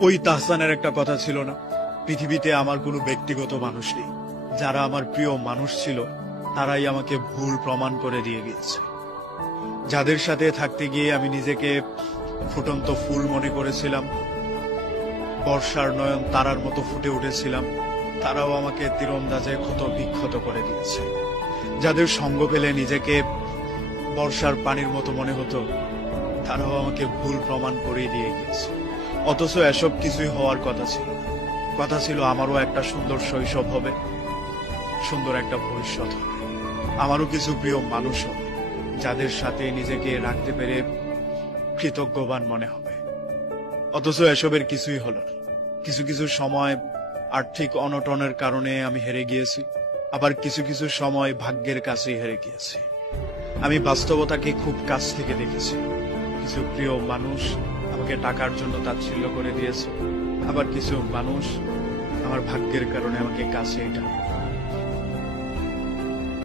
ওই তাহসানের একটা কথা ছিল না। পৃথিবীতে আমার কোনো ব্যক্তিগত মানুষ নেই। যারা আমার প্রিয় মানুষ ছিল, তারাই আমাকে ভুল প্রমাণ করে দিয়ে গিয়েছে। যাদের সাথে থাকতে গিয়ে আমি নিজেকে ফুটন্ত ফুল মনে করেছিলাম। বর্ষার নয়ন তারার মতো ফুটে উঠেছিলাম। তারাও আমাকে তীরন্দাজে ক্ষত বিক্ষত করে দিয়েছে। যাদের সঙ্গ পেলে নিজেকে বর্ষার পানির মতো মনে হতো, তারাও আমাকে ভুল প্রমাণ করিয়ে দিয়ে গিয়েছে। অথচ এসব কিছুই হওয়ার কথা ছিল। কথা ছিল আমারও একটা সুন্দর শৈশব হবে, সুন্দর একটা ভবিষ্যৎ হবে। আমারও কিছু প্রিয় মানুষ হবে, যাদের সাথে নিজেকে রাখতে পেরে কৃতজ্ঞবান মনে হবে। অথচ এসবের কিছুই হলো না। কিছু কিছু সময় আর্থিক অনটনের কারণে আমি হেরে গিয়েছি, আবার কিছু কিছু সময় ভাগ্যের কাছে হেরে গিয়েছি। আমি বাস্তবতাকে খুব কাছ থেকে দেখেছি। কিছু প্রিয় মানুষ আমাকে টাকার জন্য তাচ্ছিল্য করে দিয়েছে। আবার কিছু মানুষ আমার ভাগ্যের কারণে আমাকে কাছে এটা